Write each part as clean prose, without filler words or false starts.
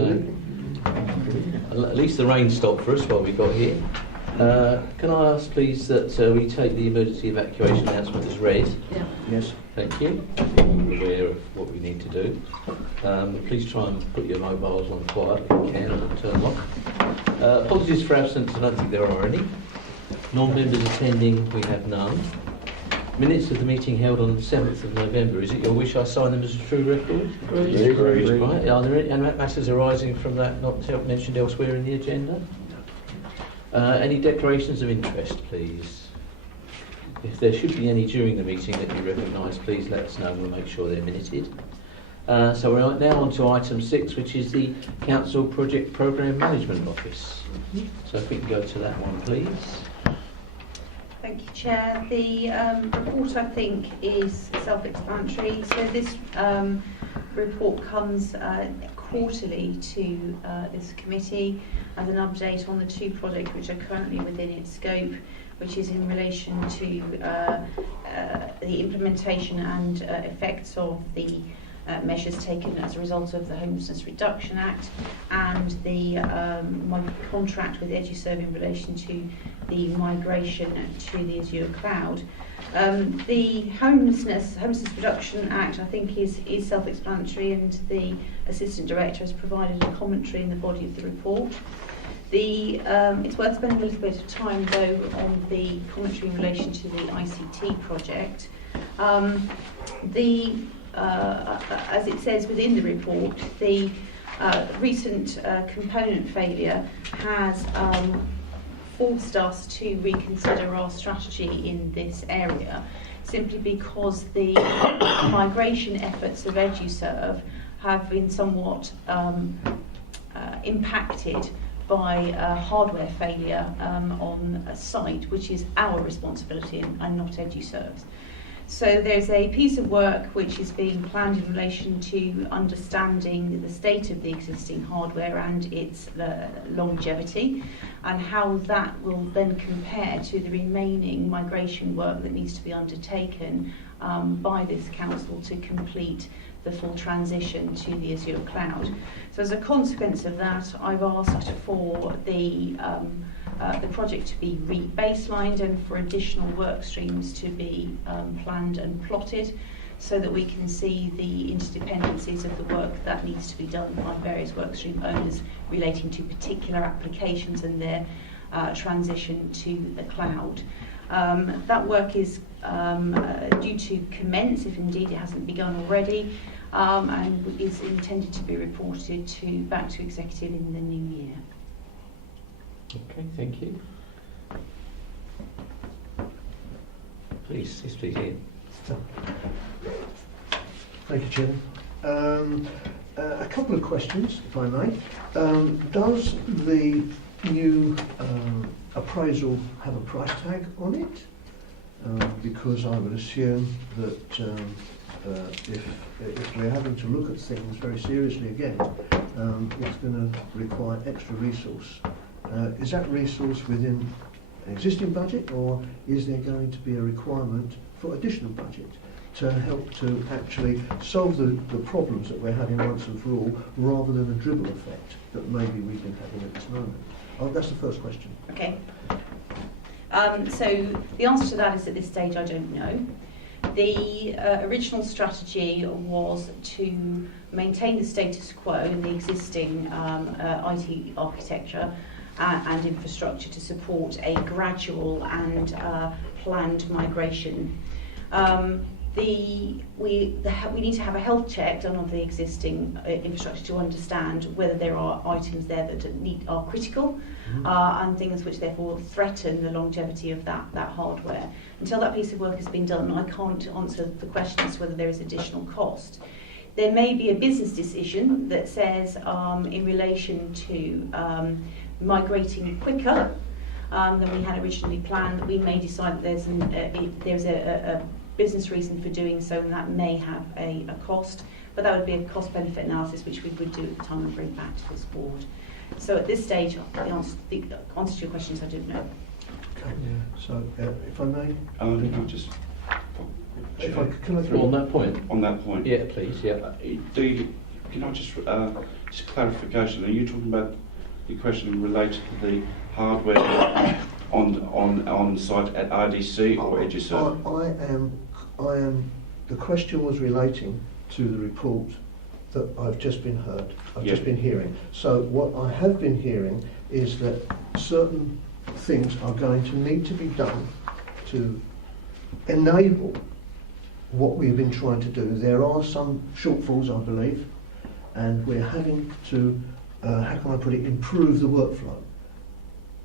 At least the rain stopped for us while we got here. Can I ask, please, that we take the emergency evacuation announcement as read? Yeah. Yes. Thank you. We're aware of what we need to do. Please try and put your mobiles on quiet if you can, and turn them off. Apologies for absence. I don't think there are any. Non-members attending, we have none. Minutes of the meeting held on the 7th of November. Is it your wish I sign them as a true record? Agreed. Right. Are there any matters arising from that not mentioned elsewhere in the agenda? Any declarations of interest, please? If there should be any during the meeting that you recognise, please let us know and we'll make sure they're minuted. So we're now on to item 6, which is the Council Project Programme Management Office. So if we can go to that one, please. Thank you, Chair. The report, I think, is self-explanatory. So this report comes quarterly to this committee as an update on the 2 projects which are currently within its scope, which is in relation to the implementation and effects of the measures taken as a result of the Homelessness Reduction Act and the contract with EduServe in relation to the migration to the Azure cloud. The Homelessness Reduction Act, I think, is self-explanatory, and the Assistant Director has provided a commentary in the body of the report. It's worth spending a little bit of time, though, on the commentary in relation to the ICT project. As it says within the report, the recent component failure has forced us to reconsider our strategy in this area, simply because the migration efforts of EduServe have been somewhat impacted by hardware failure on a site, which is our responsibility and not EduServe's. So there's a piece of work which is being planned in relation to understanding the state of the existing hardware and its longevity, and how that will then compare to the remaining migration work that needs to be undertaken by this council to complete the full transition to the Azure cloud. So as a consequence of that, I've asked for the project to be re-baselined and for additional work streams to be planned and plotted, so that we can see the interdependencies of the work that needs to be done by various workstream owners relating to particular applications and their transition to the cloud. That work is due to commence, if indeed it hasn't begun already, and is intended to be reported back to Executive in the new year. Okay, thank you. Please, Ian. Thank you, Chairman. A couple of questions, if I may. Does the new appraisal have a price tag on it? Because I would assume that if we're having to look at things very seriously again, it's going to require extra resource. Is that resource within an existing budget, or is there going to be a requirement for additional budget to help to actually solve the problems that we're having once and for all, rather than a dribble effect that maybe we've been having at this moment? That's the first question. Okay. So the answer to that is, at this stage, I don't know. The original strategy was to maintain the status quo in the existing IT architecture and infrastructure to support a gradual and planned migration. We need to have a health check done on the existing infrastructure to understand whether there are items there that are critical and things which therefore threaten the longevity of that hardware. Until that piece of work has been done, I can't answer the question as to whether there is additional cost. There may be a business decision that says in relation to migrating quicker than we had originally planned, that we may decide that there's a business reason for doing so, and that may have a cost, but that would be a cost-benefit analysis which we would do at the time and bring back to this board. So at this stage, the answer to your questions, I don't know. Okay. Yeah. So if I may, can I throw on that point? On that point, yeah, please. Yeah. Can I just clarification? Are you talking about the question related to the hardware on site at RDC or EduServe? I am. The question was relating to the report that I've just been heard. I've just been hearing. So what I have been hearing is that certain things are going to need to be done to enable what we've been trying to do. There are some shortfalls, I believe, and we're having to, how can I put it, improve the workflow,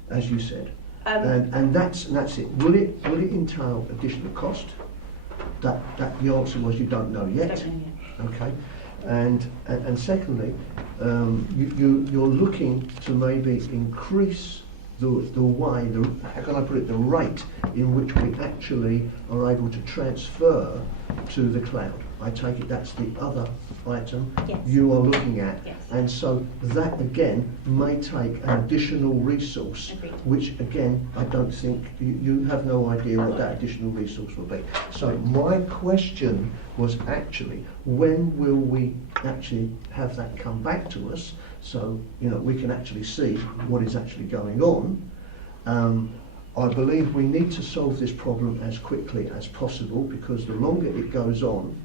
as you said. And that's it. Will it entail additional cost? That the answer was you don't know yet. Don't know yet. Okay. And secondly, you're looking to maybe increase the way, how can I put it, the rate in which we actually are able to transfer to the cloud. I take it that's the other item you are looking at. Yes. And so that again may take an additional resource, Agreed. which again I don't think, you have no idea what that additional resource will be. So my question was actually, when will we actually have that come back to us so we can actually see what is actually going on? I believe we need to solve this problem as quickly as possible, because the longer it goes on,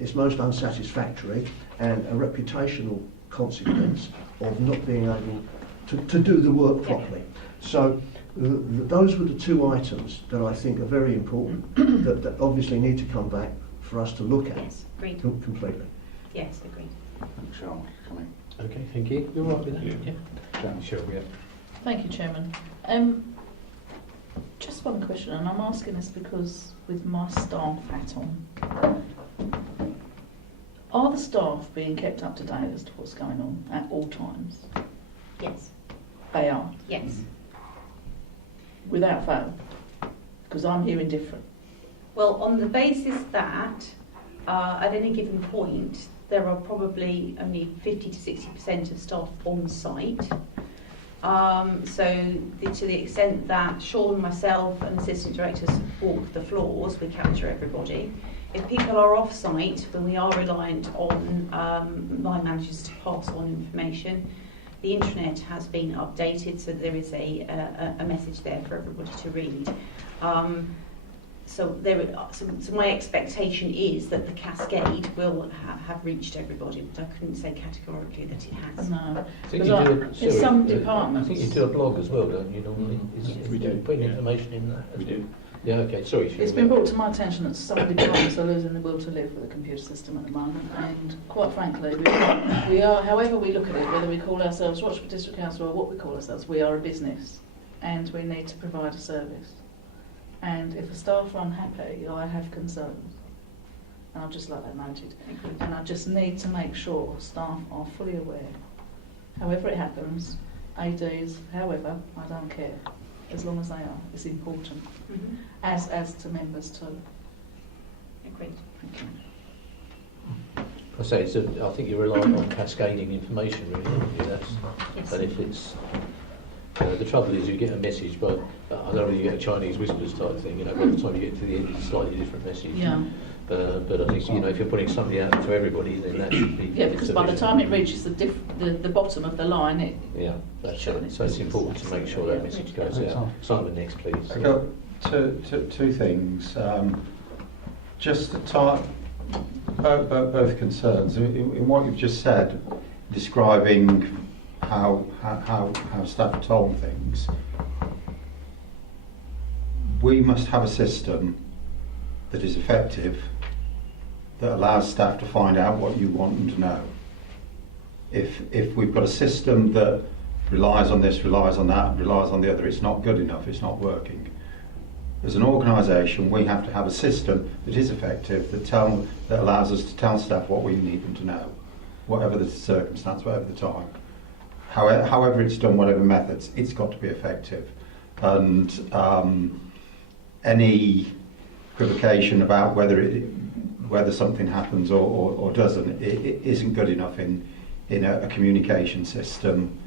it's most unsatisfactory and a reputational consequence of not being able to do the work properly. So those were the two items that I think are very important that obviously need to come back for us to look at. Yes, agreed. Completely. Yes, agreed. Charles, come in. Okay, thank you. You're all right with that? Yeah. Sure, yeah. Thank you, Chairman. Just one question, and I'm asking this because with my staff hat on, are the staff being kept up to date as to what's going on at all times? Yes. They are, Yes. without fail, because I'm hearing different. Well, on the basis that at any given point there are probably only 50 to 60% of staff on site. To the extent that Sean, myself and assistant directors walk the floors, we capture everybody. If people are off site, then we are reliant on line managers to pass on information. The intranet has been updated, so there is a message there for everybody to read. So my expectation is that the cascade will have reached everybody, but I couldn't say categorically that it has. No, I think because in some departments. I think you do a blog as well, don't you, normally? We do. Putting information in that. We do. Yeah, okay, sorry. It's been brought to my attention that some departments are losing the will to live with the computer system at the moment, and quite frankly, we are, however we look at it, whether we call ourselves Rochford District Council or what we call ourselves, we are a business, and we need to provide a service. And if the staff are unhappy, I have concerns, and I'd just like that noted. And I just need to make sure staff are fully aware. However it happens, ADs, however, I don't care. As long as they are, it's important. Mm-hmm. As to members too. Agreed. I say, I think you're relying on cascading information, really, aren't you? Yes. And if it's, the trouble is you get a message, but I don't know whether you get a Chinese whispers type thing, by the time you get to the end it's a slightly different message. Yeah. But I think, if you're putting something out to everybody, then that should be... Yeah, because by the time it reaches the bottom of the line, it... Yeah, that's right. So it's important to make sure that message goes out. Simon, next, please. I've got two things. Just to tie both concerns. In what you've just said, describing how staff are told things, we must have a system that is effective, that allows staff to find out what you want them to know. If we've got a system that relies on this, relies on that, relies on the other, it's not good enough, it's not working. As an organisation, we have to have a system that is effective, that allows us to tell staff what we need them to know, whatever the circumstance, whatever the time. However it's done, whatever methods, it's got to be effective. And any equivocation about whether something happens or doesn't, it isn't good enough in a communication system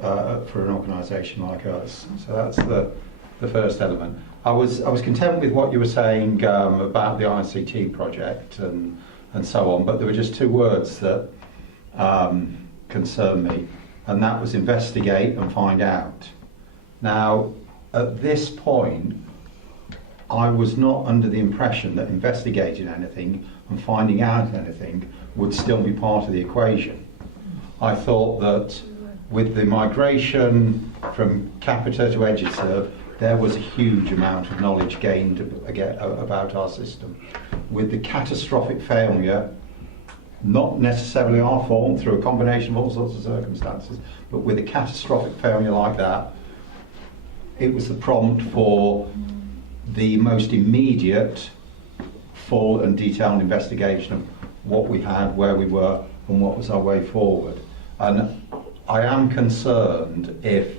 for an organisation like us. So that's the first element. I was content with what you were saying about the ICT project and so on, but there were just two words that concerned me, and that was investigate and find out. Now, at this point, I was not under the impression that investigating anything and finding out anything would still be part of the equation. I thought that with the migration from Capita to Eduserve, there was a huge amount of knowledge gained about our system. With the catastrophic failure, not necessarily our fault, through a combination of all sorts of circumstances, but with a catastrophic failure like that, it was the prompt for the most immediate, full and detailed investigation of what we had, where we were, and what was our way forward. And I am concerned if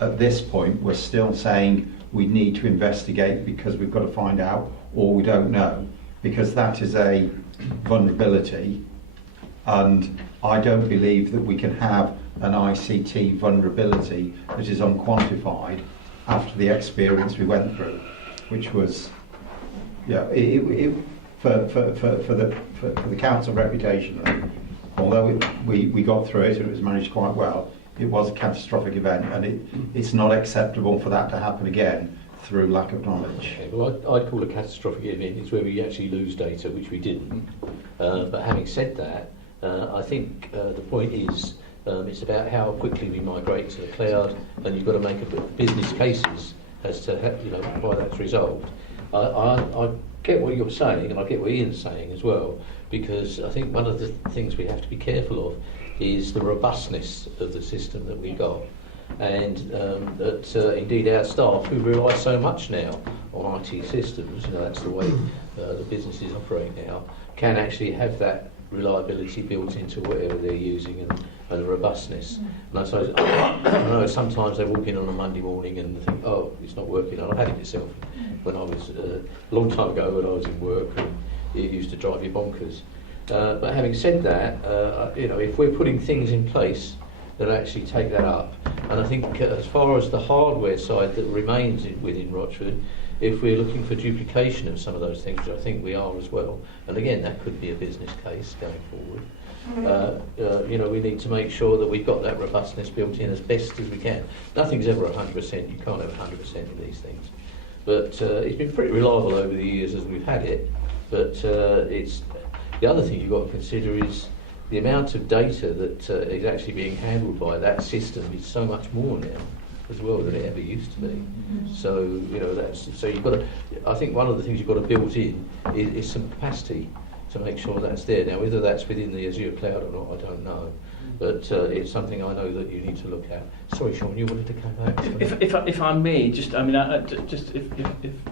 at this point we're still saying we need to investigate because we've got to find out, or we don't know, because that is a vulnerability, and I don't believe that we can have an ICT vulnerability that is unquantified after the experience we went through, which was, yeah, for the council reputation, although we got through it and it was managed quite well, it was a catastrophic event, and it's not acceptable for that to happen again through lack of knowledge. Okay, well, I'd call a catastrophic event is where we actually lose data, which we didn't. But having said that, I think the point is it's about how quickly we migrate to the cloud, and you've got to make a business cases as to why that's resolved. I get what you're saying, and I get what Ian's saying as well, because I think one of the things we have to be careful of is the robustness of the system that we got, and that indeed our staff, who rely so much now on IT systems, that's the way the businesses operate now, can actually have that reliability built into whatever they're using, and robustness. And I suppose, I know sometimes they walk in on a Monday morning and think, oh, it's not working. And I had it myself when I was, a long time ago when I was in work, and it used to drive you bonkers. But having said that, if we're putting things in place that actually take that up, and I think as far as the hardware side that remains within Rochford, if we're looking for duplication of some of those things, which I think we are as well, and again that could be a business case going forward, we need to make sure that we've got that robustness built in as best as we can. Nothing's ever 100%, you can't have 100% in these things. But it's been pretty reliable over the years as we've had it, but the other thing you've got to consider is the amount of data that is actually being handled by that system is so much more now as well than it ever used to be. So you've got to. I think one of the things you've got to build in is some capacity to make sure that's there. Now, whether that's within the Azure cloud or not, I don't know. But it's something I know that you need to look at. Sorry, Sean, you wanted to come back. If I may, if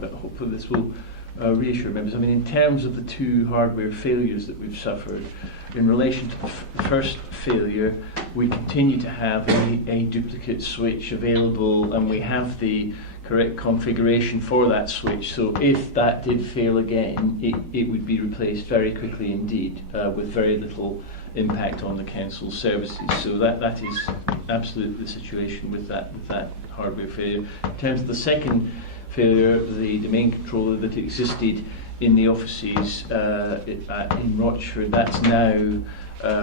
hopefully this will reassure members. I mean, in terms of the two hardware failures that we've suffered, in relation to the first failure, we continue to have a duplicate switch available, and we have the correct configuration for that switch. So if that did fail again, it would be replaced very quickly indeed, with very little impact on the council's services. So that is absolutely the situation with that hardware failure. In terms of the second failure, the domain controller that existed in the offices in Rochford, that's now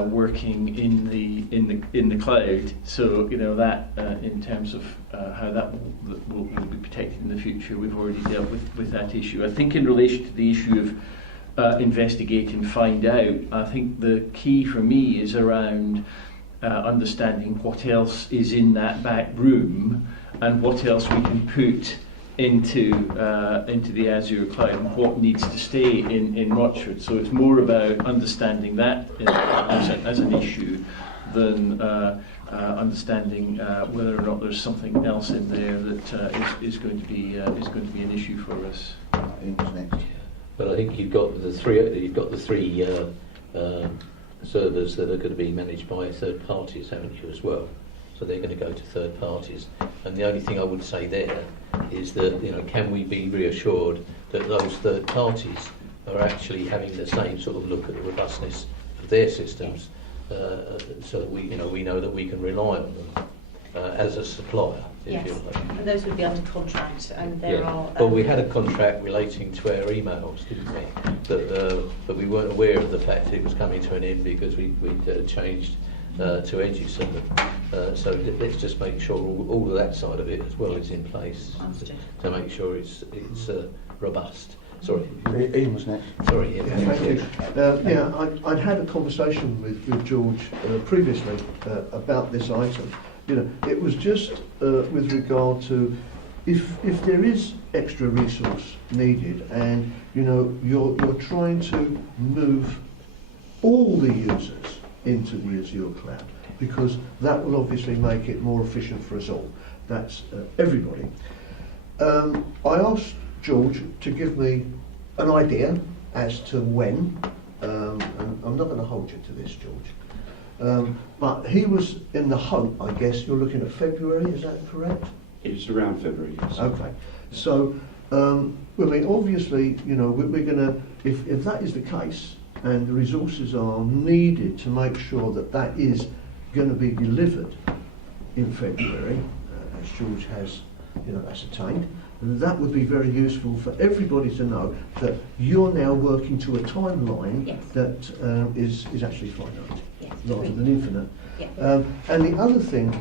working in the cloud. So that in terms of how that will be protected in the future, we've already dealt with that issue. I think in relation to the issue of investigate and find out, I think the key for me is around understanding what else is in that back room and what else we can put into the Azure cloud and what needs to stay in Rochford. So it's more about understanding that as an issue than understanding whether or not there's something else in there that is going to be an issue for us. But I think you've got the three servers that are going to be managed by third parties, haven't you, as well? So they're going to go to third parties. And the only thing I would say there is that, can we be reassured that those third parties are actually having the same sort of look at the robustness of their systems, so that we know that we can rely on them as a supplier. if Yes. you like. And those would be under contract, and there Yeah. are. Well, we had a contract relating to our emails, didn't we? But we weren't aware of the fact it was coming to an end because we'd changed to EduServe. So let's just make sure all of that side of it as well is in place Understood. to make sure it's robust. Sorry. Ian was next. Sorry, Ian. Yeah, thank you. I'd had a conversation with George previously about this item. You know, it was just with regard to if there is extra resource needed, and you know you're trying to move all the users into the Azure cloud, because that will obviously make it more efficient for us all. That's everybody. I asked George to give me an idea as to when, and I'm not going to hold you to this, George, but he was in the hope, I guess, you're looking at February, is that correct? It's around February, yes. Okay, so, I mean, obviously, you know, we're going to, if that is the case, and the resources are needed to make sure that that is going to be delivered in February, as George has, you know, ascertained, that would be very useful for everybody to know that you're now working to a timeline Yes. that is actually finite, Yes. rather agreed. than infinite. Yeah. And the other thing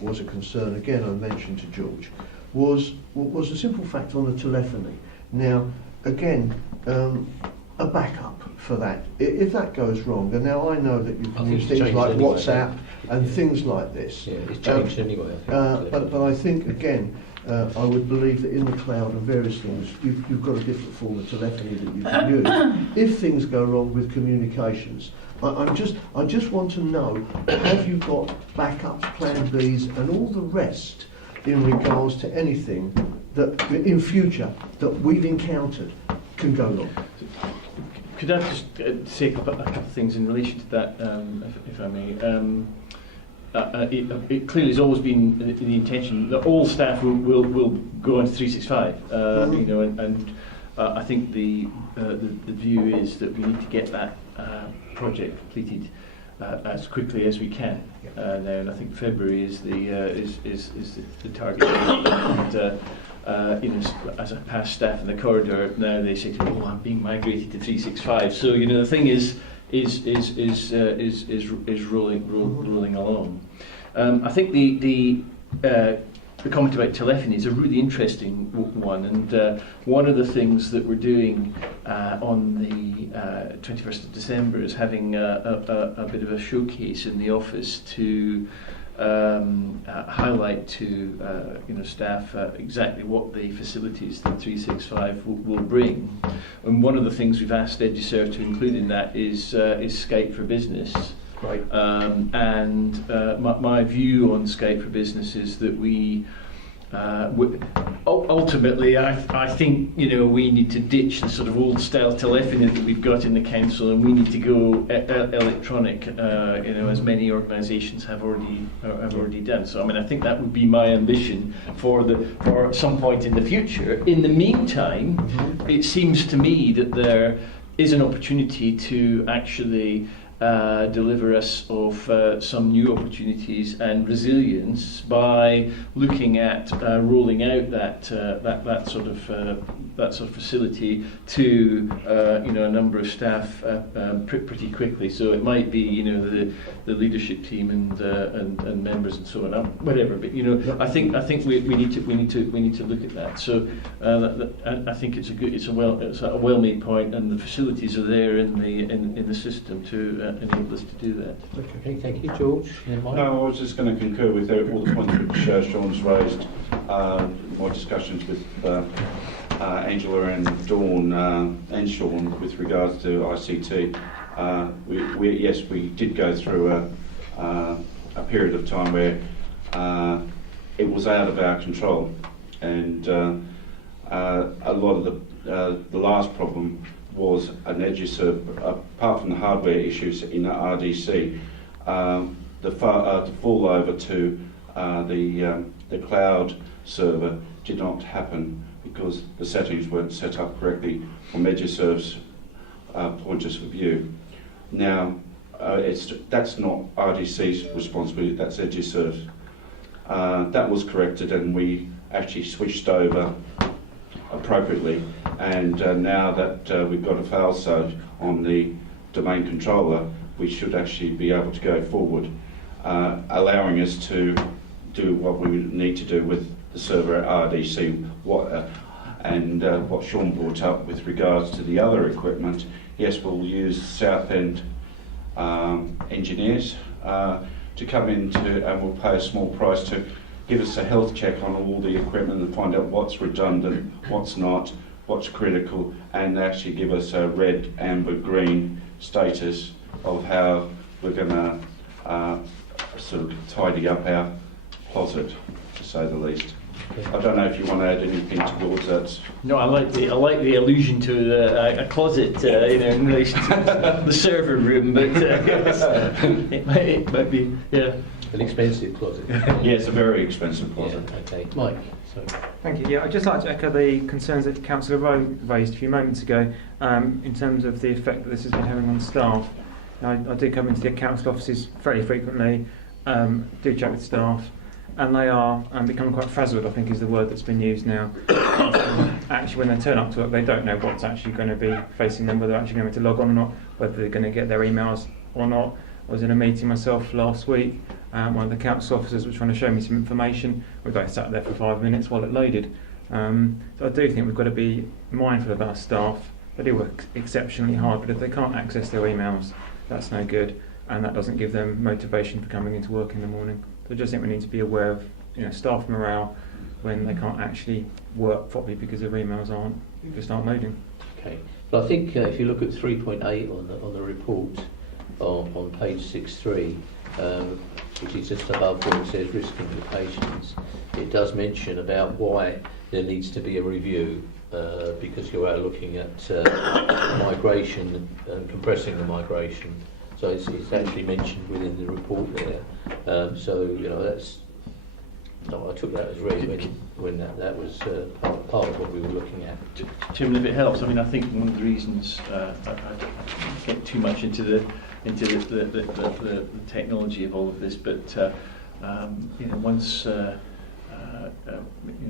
was a concern, again I mentioned to George, was the simple fact on the telephony. Now, again, a backup for that. If that goes wrong, and now I know that you I can think use it's things changed like anyway. WhatsApp and Yeah. things like this. Yeah, it's changed anyway. I think. But I think, again, I would believe that in the cloud and various things, you've got a different form of telephony that you can use. If things go wrong with communications, I just want to know, have you got backups, plan Bs and all the rest in regards to anything that in future that we've encountered can go wrong? Could I just say a couple of things in relation to that, if I may? It clearly has always been the intention that all staff will go on to 365. You know, and I think the view is that we need to get that project completed as quickly as we can. Now, and I think February is the target. And, you know, as I pass staff in the corridor now, they say to me, "Oh, I'm being migrated to 365." So you know, the thing is rolling along. I think the comment about telephony is a really interesting one, and one of the things that we're doing on the 21st of December is having a bit of a showcase in the office to highlight to you know, staff exactly what the facilities that 365 will bring. And one of the things we've asked EduServe to include in that is Skype for Business. Right. And my view on Skype for Business is that we ultimately, I think, you know, we need to ditch the sort of old style telephony that we've got in the council, and we need to go electronic. You know, as many organisations have already done. So, I mean, I think that would be my ambition for some point in the future. In the meantime, it seems to me that there is an opportunity to actually deliver us of some new opportunities and resilience by looking at rolling out that sort of facility to you know, a number of staff pretty quickly. So it might be, you know, the leadership team and members and so on, whatever. But you know, I think we need to look at that. So I think it's a well-made point, and the facilities are there in the system to enable us to do that. Okay, thank you, George. And Mike? No, I was just going to concur with all the points which Sean's raised. My discussions with Angela and Dawn and Sean with regards to ICT. Yes, we did go through a period of time where it was out of our control, and a lot of the last problem was an EduServe, apart from the hardware issues in the RDC, the fall over to the cloud server did not happen because the settings weren't set up correctly from EduServe's point of view. Now, that's not RDC's responsibility, that's EduServe's. That was corrected, and we actually switched over appropriately. And now that we've got a fail-safe on the domain controller, we should actually be able to go forward, allowing us to do what we need to do with the server at RDC. And what Sean brought up with regards to the other equipment, yes, we'll use Southend engineers to come into, and we'll pay a small price to give us a health check on all the equipment and find out what's redundant, what's not, what's critical, and actually give us a red, amber, green status of how we're going to sort of tidy up our closet, to say the least. I don't know if you want to add anything towards that. No, I like the allusion to a closet, in relation to the server room, but it might be, yeah. An expensive closet. Yes, a very expensive closet. Yeah, okay. Mike, sorry. Thank you. Yeah, I'd just like to echo the concerns that Councillor Rowe raised a few moments ago in terms of the effect that this has been having on staff. I do come into the council offices fairly frequently, do chat with staff, and they are becoming quite frazzled, I think is the word that's been used now. Actually, when they turn up to work, they don't know what's actually going to be facing them, whether they're actually going to log on or not, whether they're going to get their emails or not. I was in a meeting myself last week. One of the council officers was trying to show me some information. We both sat there for 5 minutes while it loaded. So I do think we've got to be mindful of our staff. They do work exceptionally hard, but if they can't access their emails, that's no good, and that doesn't give them motivation for coming into work in the morning. So I just think we need to be aware of staff morale when they can't actually work properly because their emails aren't loading. Okay. But I think if you look at 3.8 on the report on page 6.3, which is just above where it says risk implications, it does mention about why there needs to be a review because you are looking at migration and compressing the migration. So it's actually mentioned within the report there. So that's. No, I took that as read when that was part of what we were looking at. Tim, if it helps, I mean, I think one of the reasons I don't get too much into the technology of all of this, but once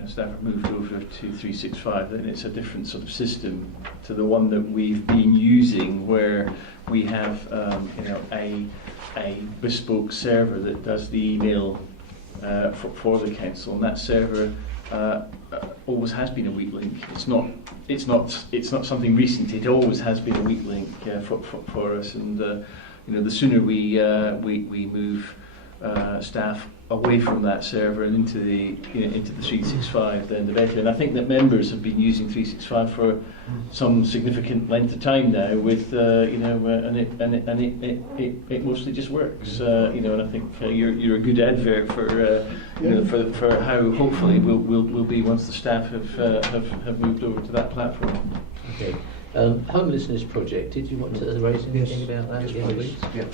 staff have moved over to 365, then it's a different sort of system to the one that we've been using, where we have a bespoke server that does the email for the council, and that server always has been a weak link. It's not something recent. It always has been a weak link for us, and the sooner we move staff away from that server and into the 365, then the better. And I think that members have been using 365 for some significant length of time now, with and it mostly just works. And I think you're a good advert for how hopefully we'll be once the staff have moved over to that platform. Okay. Homelessness project. Did you want to raise anything about that? Yes, please. Yeah.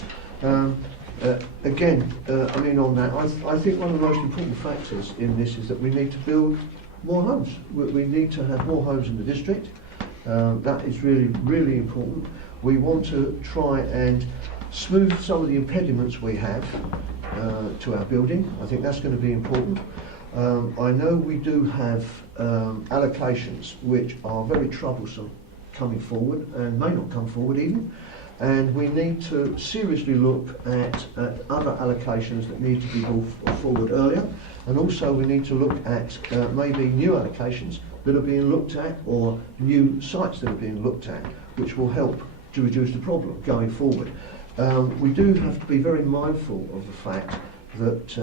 Again, on that, I think one of the most important factors in this is that we need to build more homes. We need to have more homes in the district. That is really, really important. We want to try and smooth some of the impediments we have to our building. I think that's going to be important. I know we do have allocations which are very troublesome coming forward and may not come forward even. And we need to seriously look at other allocations that need to be brought forward earlier, and also we need to look at maybe new allocations that are being looked at, or new sites that are being looked at, which will help to reduce the problem going forward. We do have to be very mindful of the fact that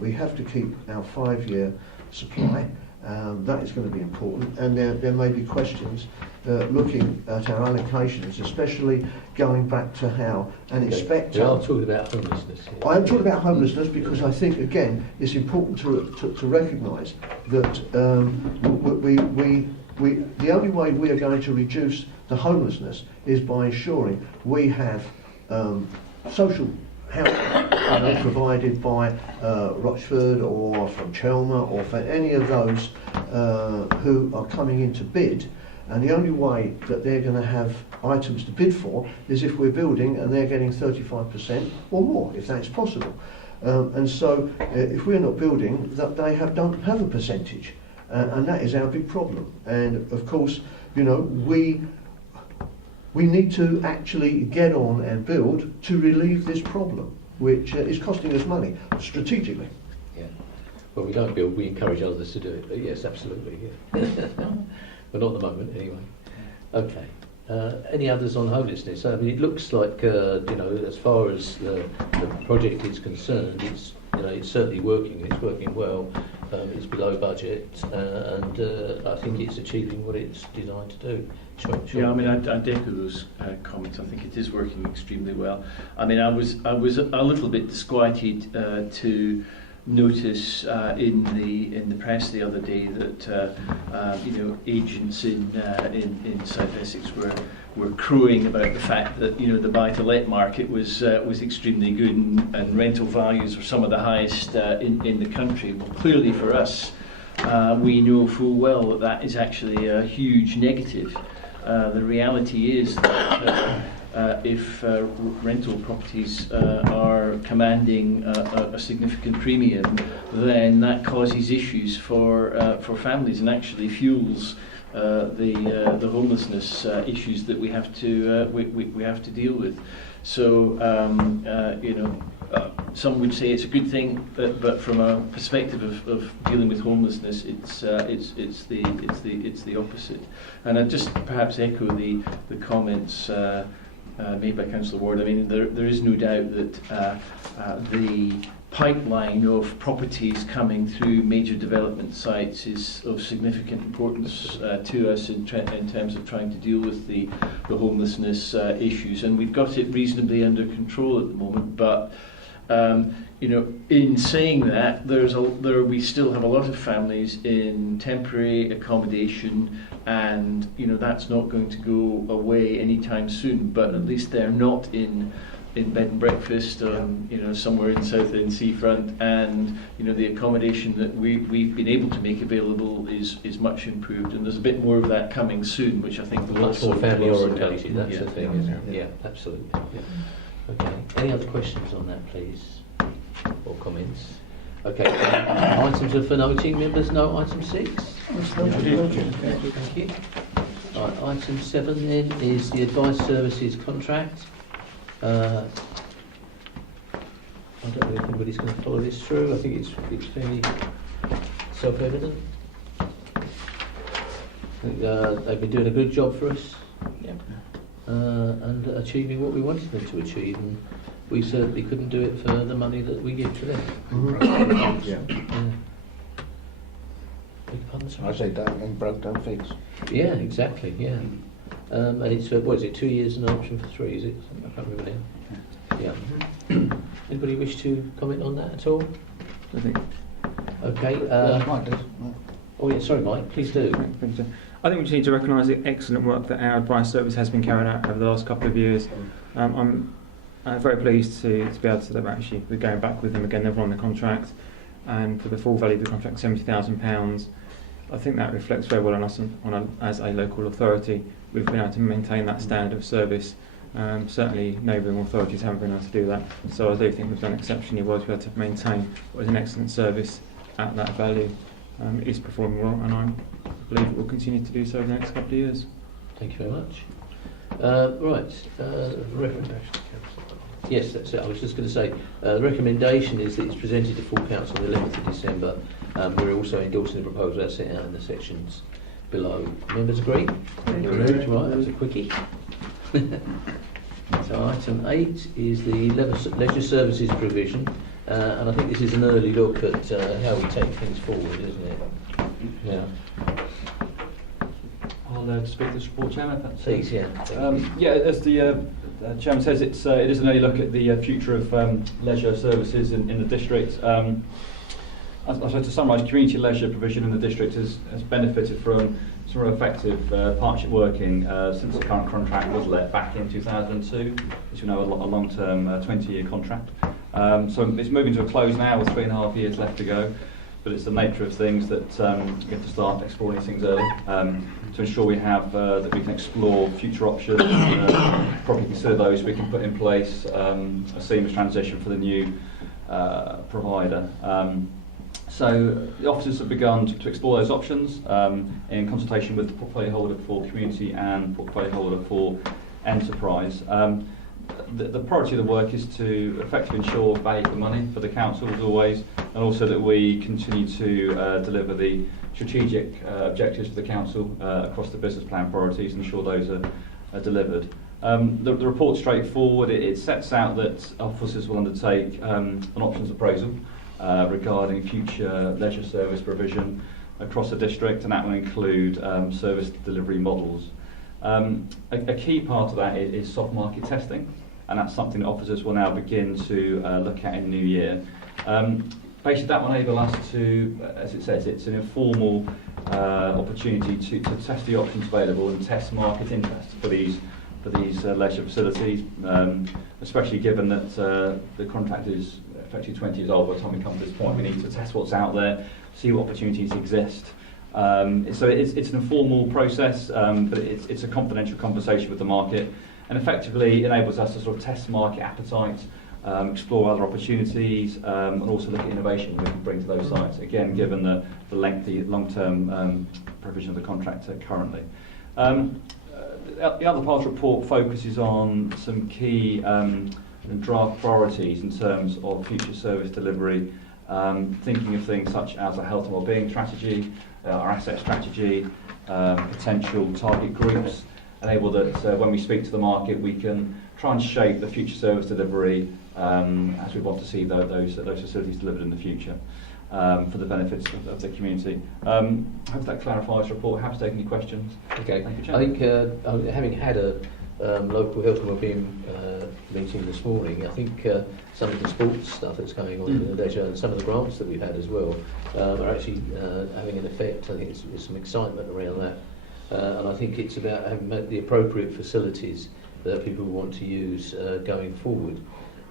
we have to keep our 5-year supply. That is going to be important, and there may be questions looking at our allocations, especially going back to how an inspector... We are talking about homelessness here. I am talking about homelessness because I think, again, it's important to recognise that the only way we are going to reduce the homelessness is by ensuring we have social housing provided by Rochford or from Chelmer or for any of those who are coming in to bid. And the only way that they're going to have items to bid for is if we're building and they're getting 35% or more, if that's possible. And so if we're not building, that they don't have a percentage. And that is our big problem. And of course, you know, we need to actually get on and build to relieve this problem, which is costing us money strategically. Yeah. Well, we don't build, we encourage others to do it. But yes, absolutely. Yeah. But not at the moment, anyway. Okay. Any others on homelessness? I mean, it looks like you know, as far as the project is concerned, it's, you know, it's certainly working. It's working well. It's below budget, and I think it's achieving what it's designed to do. Sure. Yeah, I mean, I'd echo those comments. I think it is working extremely well. I mean, I was a little bit disquieted to notice in the press the other day that you know, agents in South Essex were crowing about the fact that, you know, the buy-to-let market was extremely good, and rental values were some of the highest in the country. Well, clearly for us, we know full well that that is actually a huge negative. The reality is that if rental properties are commanding a significant premium, then that causes issues for families and actually fuels the homelessness issues that we have to deal with. So you know, some would say it's a good thing, but from a perspective of dealing with homelessness, it's the opposite. And I'd just perhaps echo the comments made by Councillor Ward. I mean, there is no doubt that the pipeline of properties coming through major development sites is of significant importance to us in terms of trying to deal with the homelessness issues, and we've got it reasonably under control at the moment. But you know, in saying that, we still have a lot of families in temporary accommodation, and you know, that's not going to go away anytime soon. But at least they're not in bed and breakfast, you know, somewhere in Southend Seafront, and you know, the accommodation that we've been able to make available is much improved, and there's a bit more of that coming soon, which I think will much more family orientated. That's the thing, isn't it? Yeah, absolutely. Yeah. Okay. Any other questions on that, please, or comments? Okay. Items for noting, members. No. Item 6. Thank you. Right, item 7 then is the advice services contract. I don't know if anybody's going to follow this through. I think it's fairly self-evident. I think they've been doing a good job for us, and achieving what we wanted them to achieve, and we certainly couldn't do it for the money that we give to them. I say that and broke down figures. Yeah, exactly. Yeah. And it's what is it? 2 years and an option for 3? Is it? I can't remember now. Yeah. Anybody wish to comment on that at all? I think. Okay. Mike does. Oh yeah, sorry, Mike. Please do. I think we just need to recognise the excellent work that our advice service has been carrying out over the last couple of years. I'm very pleased to be able to say that we're going back with them again. They've won the contract, and for the full value of the contract, £70,000. I think that reflects very well on us as a local authority. We've been able to maintain that standard of service. Certainly neighbouring authorities haven't been able to do that. So I do think we've done exceptionally well to be able to maintain what is an excellent service at that value. It is performing well, and I believe it will continue to do so over the next couple of years. Thank you very much. Right. Yes, that's it. I was just going to say, the recommendation is that it's presented to full council on the 11th of December. We're also endorsing the proposal as set out in the sections below. Members agree? Moved. Right, that was a quickie. So item 8 is the leisure services provision, and I think this is an early look at how we take things forward, isn't it? Yeah. I'll speak to this report, Chairman. If that's Please, yeah. Yeah, as the Chairman says, it is an early look at the future of leisure services in the district. To summarise, community leisure provision in the district has benefited from some real effective partnership working since the current contract was let back in 2002. As you know, a long-term 20-year contract. So it's moving to a close now with 3.5 years left to go. But it's the nature of things that we have to start exploring these things early to ensure we have that we can explore future options, probably consider those we can put in place, a seamless transition for the new provider. So the officers have begun to explore those options in consultation with the portfolio holder for community and portfolio holder for enterprise. The priority of the work is to effectively ensure value for money for the council as always, and also that we continue to deliver the strategic objectives for the council across the business plan priorities and ensure those are delivered. The report's straightforward. It sets out that officers will undertake an options appraisal regarding future leisure service provision across the district, and that will include service delivery models. A key part of that is soft market testing, and that's something that officers will now begin to look at in the new year. Basically, that will enable us to, as it says, it's an informal opportunity to test the options available and test market interest for these leisure facilities, especially given that the contract is effectively 20 years old by the time we come to this point. We need to test what's out there, see what opportunities exist. So it's an informal process, but it's a confidential conversation with the market, and effectively enables us to sort of test market appetite, explore other opportunities, and also look at innovation we can bring to those sites, again given the lengthy long-term provision of the contract currently. The other part of the report focuses on some key draft priorities in terms of future service delivery, thinking of things such as a health and wellbeing strategy, our asset strategy, potential target groups, enable that when we speak to the market we can try and shape the future service delivery as we want to see those facilities delivered in the future for the benefits of the community. Hope that clarifies the report. Happy to take any questions. Okay. Thank you, I think having had a local health and wellbeing meeting this morning, I think some of the sports stuff that's going on in the leisure and some of the grants that we've had as well are actually having an effect. I think there's some excitement around that, and I think it's about having the appropriate facilities that people want to use going forward.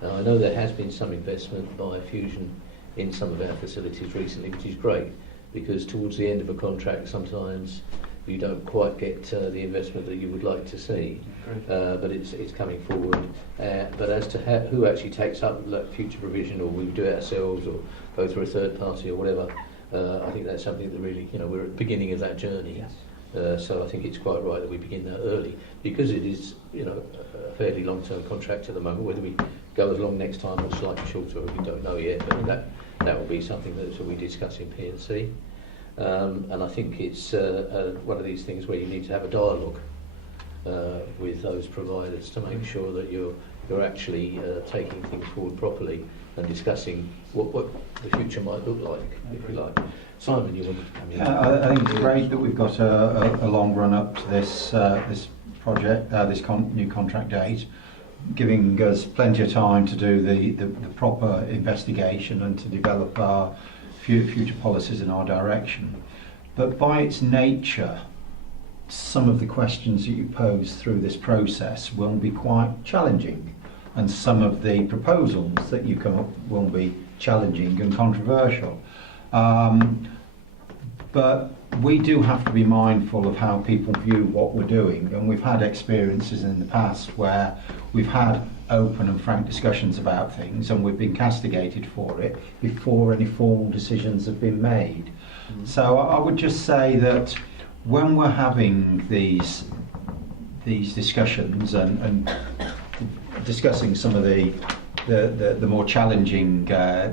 I know there has been some investment by Fusion in some of our facilities recently, which is great, because towards the end of a contract sometimes you don't quite get the investment that you would like to see, but it's coming forward. But as to who actually takes up that future provision, or we do it ourselves or go through a third party or whatever, I think that's something that really, we're at the beginning of that journey. Yes. So I think it's quite right that we begin that early, because it is a fairly long-term contract at the moment. Whether we go as long next time or slightly shorter, we don't know yet, but that will be something that we discuss in P&C. And I think it's one of these things where you need to have a dialogue with those providers to make sure that you're actually taking things forward properly and discussing what the future might look like, if you like. Simon, you wanted to come in? I think it's great that we've got a long run up to this project, new contract date, giving us plenty of time to do the proper investigation and to develop our future policies in our direction. But by its nature, some of the questions that you pose through this process will be quite challenging, and some of the proposals that you come up will be challenging and controversial. But we do have to be mindful of how people view what we're doing, and we've had experiences in the past where we've had open and frank discussions about things and we've been castigated for it before any formal decisions have been made. So I would just say that when we're having these discussions and discussing some of the more challenging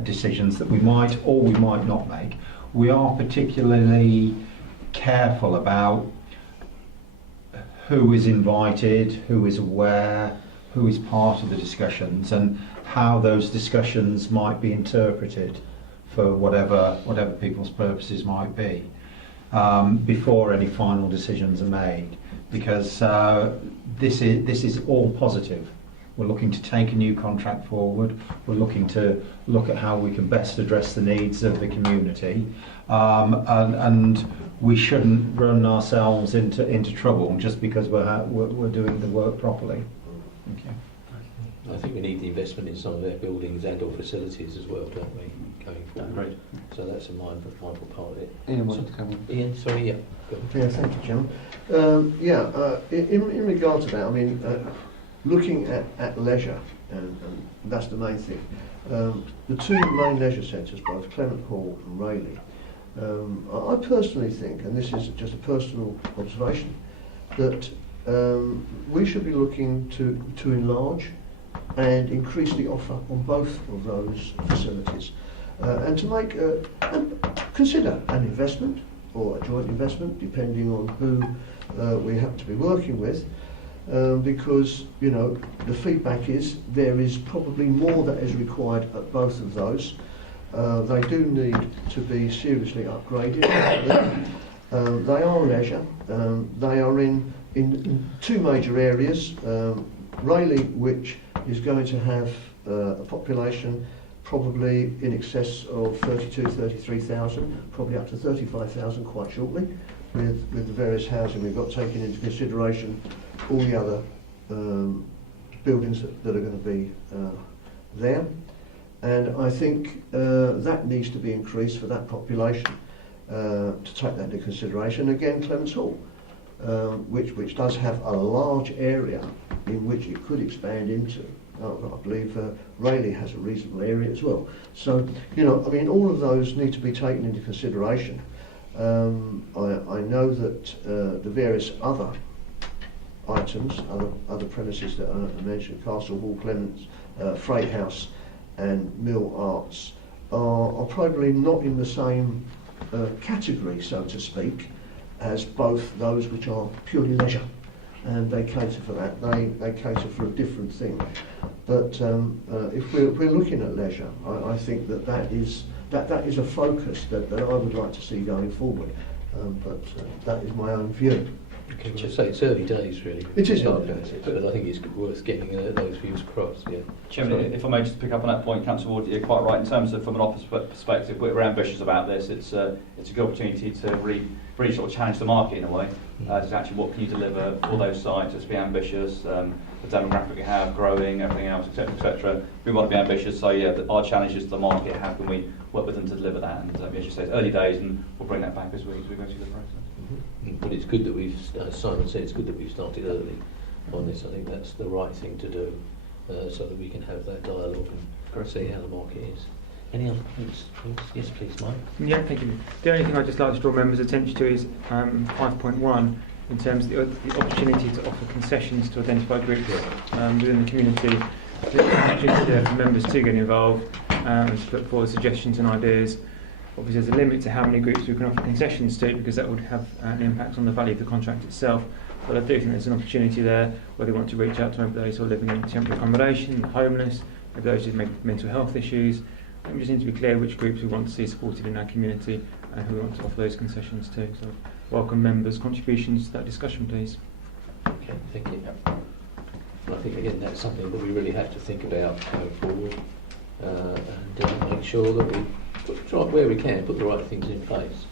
decisions that we might or we might not make, we are particularly careful about who is invited, who is aware, who is part of the discussions, and how those discussions might be interpreted for whatever people's purposes might be, before any final decisions are made. Because this is all positive. We're looking to take a new contract forward. We're looking to look at how we can best address the needs of the community, and we shouldn't run ourselves into trouble just because we're doing the work properly. Thank you. I think we need the investment in some of our buildings and/or facilities as well, don't we, going forward? Right. So that's a mindful part of it. Ian wanted to come in. Ian, sorry, yeah. Go on. Yeah, thank you, Chairman. In regard to that, I mean, looking at leisure, and that's the main thing. The two main leisure centres, both Clement Hall and Rayleigh, I personally think, and this is just a personal observation, that we should be looking to enlarge and increase the offer on both of those facilities, and to make consider an investment or a joint investment, depending on who we happen to be working with, because the feedback is there is probably more that is required at both of those. They do need to be seriously upgraded. They are leisure. They are in two major areas. Rayleigh, which is going to have a population probably in excess of 33,000, probably up to 35,000 quite shortly, with the various housing we've got, taking into consideration all the other buildings that are going to be there. And I think that needs to be increased for that population, to take that into consideration. Again, Clements Hall, which does have a large area in which it could expand into. I believe Rayleigh has a reasonable area as well. So, all of those need to be taken into consideration. I know that the various other items, other premises that are mentioned, Castle Hall, Clements, Freight House and Mill Arts, are probably not in the same category, so to speak, as both those which are purely leisure. And they cater for that. They cater for a different thing. But if we're looking at leisure, I think that is a focus that I would like to see going forward. But that is my own view. Okay, well, I say it's early days, really. It is Yeah, early days. but I think it's worth getting those views across. Yeah. Chairman, if I may just pick up on that point, Councillor Ward, you're quite right. In terms of from an office perspective, we're ambitious about this. It's a good opportunity to really sort of challenge the market in a way. To actually, what can you deliver for those sites? Let's be ambitious. The demographic we have, growing, everything else, etc., etc. We want to be ambitious. So our challenge is to the market. How can we work with them to deliver that? And as you say, it's early days, and we'll bring that back as we go through the process. But it's good that we've, as Simon said, it's good that we've started early on this. I think that's the right thing to do, so that we can have that dialogue and see how the market is. Any other points? Yes, please, Mike. Yeah, thank you. The only thing I'd just like to draw members' attention to is 5.1, in terms of the opportunity to offer concessions to identified groups within the community. There's an opportunity there for members to get involved and to put forward suggestions and ideas. Obviously, there's a limit to how many groups we can offer concessions to, because that would have an impact on the value of the contract itself. But I do think there's an opportunity there where they want to reach out to maybe those who are living in temporary accommodation, homeless, maybe those with mental health issues. And we just need to be clear which groups we want to see supported in our community and who we want to offer those concessions to. So, welcome members' contributions to that discussion, please. Okay, thank you. And I think again that's something that we really have to think about going forward, and make sure that we try where we can put the right things in place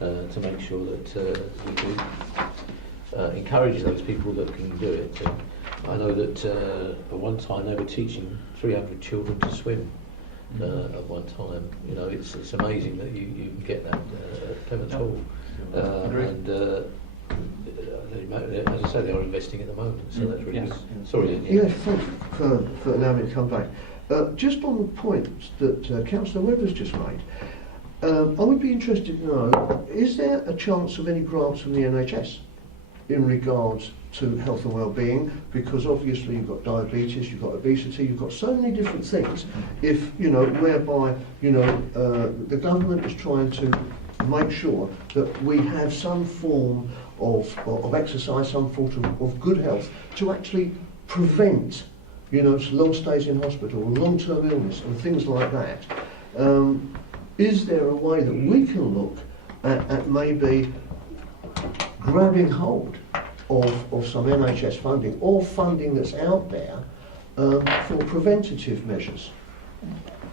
to make sure that we do encourage those people that can do it. And I know that at one time they were teaching 300 children to swim. At one time, it's amazing that you can get that at Clement Hall, and as I say, they are investing at the moment, so that's really good. Sorry, Ian. Yeah, thanks for allowing me to come back. Just on the point that Councillor Webber's just made, I would be interested to know, is there a chance of any grants from the NHS in regards to health and well-being? Because obviously you've got diabetes, you've got obesity, you've got so many different things. If, whereby, the government is trying to make sure that we have some form of exercise, some form of good health to actually prevent long stays in hospital, long-term illness and things like that. Is there a way that we can look at maybe grabbing hold of some NHS funding or funding that's out there for preventative measures?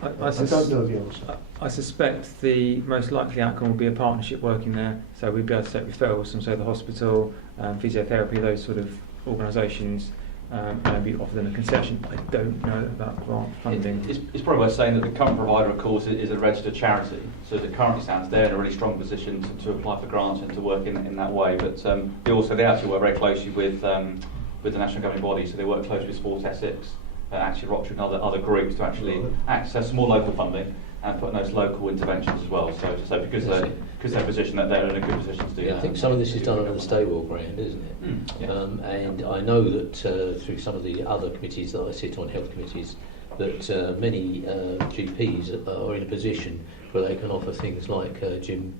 I don't know the answer. I suspect the most likely outcome will be a partnership working there, so we'd be able to take referrals from, say, the hospital, physiotherapy, those sort of organisations, and maybe offer them a concession. I don't know about grant funding. It's probably worth saying that the current provider, of course, is a registered charity, so as it currently stands, they're in a really strong position to apply for grants and to work in that way. But they actually work very closely with the national governing body, so they work closely with Sport Essex actually Rochford and other groups to actually access more local funding and put in those local interventions as well. So because they're positioned, that they're in a good position to do that. I think some of this is done under the Staywell grant, isn't it? Yeah. And I know that through some of the other committees that I sit on, health committees, that many GPs are in a position where they can offer things like gym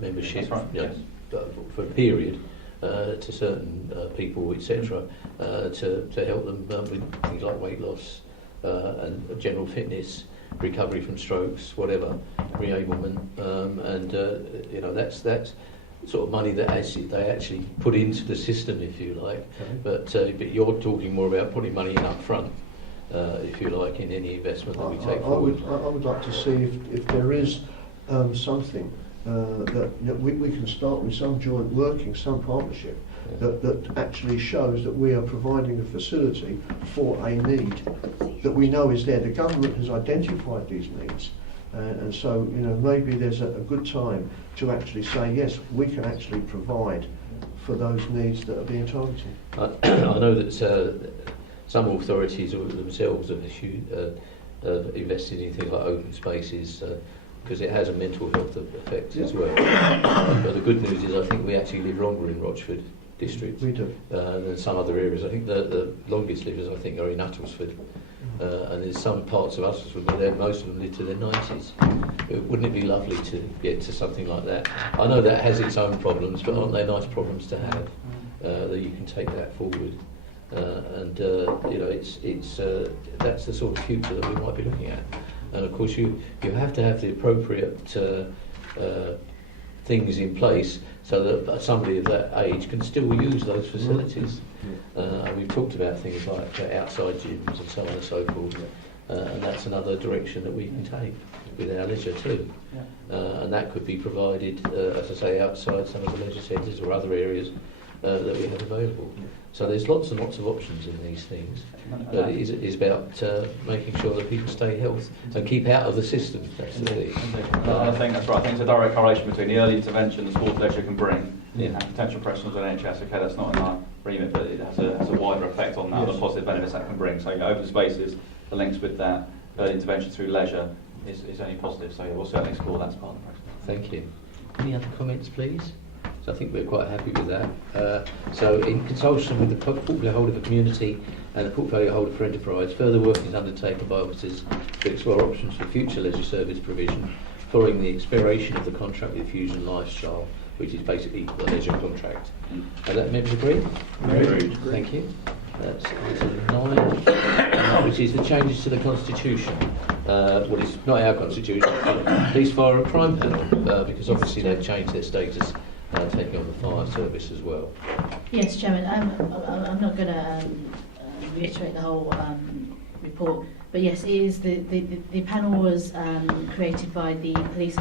membership, That's right, you know, yes. for a period to certain people, etc., to help them with things like weight loss and general fitness, recovery from strokes, whatever, reablement, and you know, that's sort of money that they actually put into the system, if you like. Okay. But you're talking more about putting money in up front, if you like, in any investment that we take forward. I would like to see if there is something that we can start with, some joint working, some partnership, that actually shows that we are providing a facility for a need that we know is there. The government has identified these needs, and so, you know, maybe there's a good time to actually say, yes, we can actually provide for those needs that are being targeted. I know that some authorities themselves have invested in things like open spaces, because it has a mental health effect as well. But the good news is I think we actually live longer in Rochford district We do. than some other areas. I think the longest livers, I think, are in Uttlesford. And there's some parts of Uttlesford where most of them live to their 90s. Wouldn't it be lovely to get to something like that? I know that has its own problems, but aren't they nice problems to have, that you can take that forward? And you know, it's that's the sort of future that we might be looking at. And of course, you have to have the appropriate things in place so that somebody of that age can still use those facilities. And we've talked about things like outside gyms and so on and so forth. And that's another direction that we can take with our leisure too. And that could be provided, as I say, outside some of the leisure centres or other areas that we have available. So there's lots and lots of options in these things. But it is about making sure that people stay healthy and keep out of the system. That's the thing. I think that's right. I think there's a direct correlation between the early intervention the sports leisure can bring Yeah. and potential pressures on NHS. Okay, that's not in our remit, but it has a wider effect on that, Yes. the positive benefits that can bring. So open spaces, the links with that, early intervention through leisure is only positive. So yeah, we'll certainly explore that as part of the process. Thank you. Any other comments, please? So I think we're quite happy with that. So in consultation with the portfolio holder for community and the portfolio holder for enterprise, further work is undertaken by officers to explore options for future leisure service provision following the expiration of the contract with Fusion Lifestyle, which is basically the leisure contract. Are that members agree? Agreed. Thank you. That's item 9, which is the changes to the Constitution. Well, it's not our Constitution, it's Police, Fire and Crime Panel, because obviously they've changed their status, taking on the fire service as well. Yes, Chairman. I'm not going to reiterate the whole report, but yes, it is the panel was created by the Police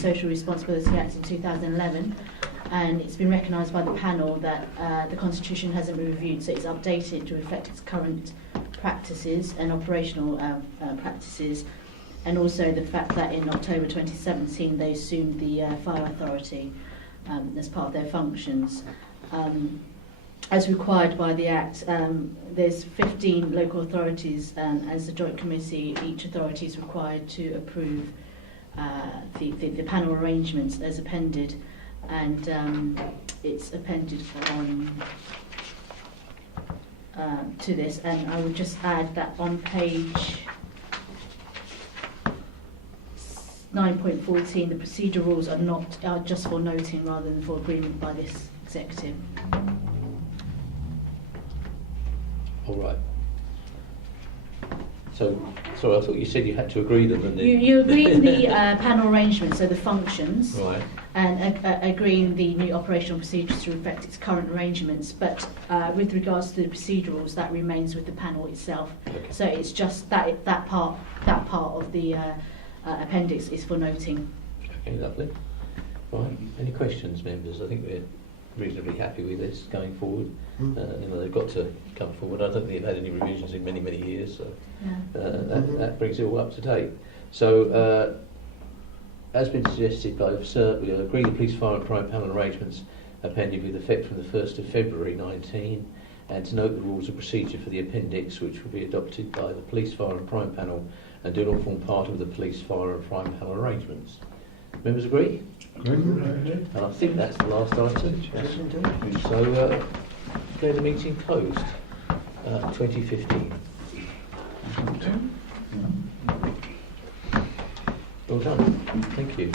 Social Responsibility Act in 2011, and it's been recognised by the panel that the Constitution hasn't been reviewed, so it's updated to reflect its current practices and operational practices. And also the fact that in October 2017 they assumed the Fire Authority as part of their functions. As required by the Act, there's 15 local authorities, as a joint committee, each authority is required to approve the panel arrangements as appended, and it's appended on to this. And I would just add that on page 9.14, the procedure rules are just for noting rather than for agreement by this executive. All right. So, sorry, I thought you said you had to agree them. And then You agreeing the panel arrangements, so the functions, right. and agreeing the new operational procedures to reflect its current arrangements. But with regards to the procedurals, that remains with the panel itself. Okay. So it's just that part of the appendix is for noting. Okay, lovely. Right. Any questions, members? I think we're reasonably happy with this going forward. You know, they've got to come forward. I don't think they've had any revisions in many, many years, so that brings it all up to date. So, as been suggested by Officer, we'll agree the Police, Fire and Crime Panel arrangements appended with effect from the 1st of February 19, and to note the rules of procedure for the appendix, which will be adopted by the Police, Fire and Crime Panel and do not form part of the Police, Fire and Crime Panel arrangements. Members agree? And I think that's the last item. Yes, indeed. So, declare the meeting closed. 2015. Well done. Thank you.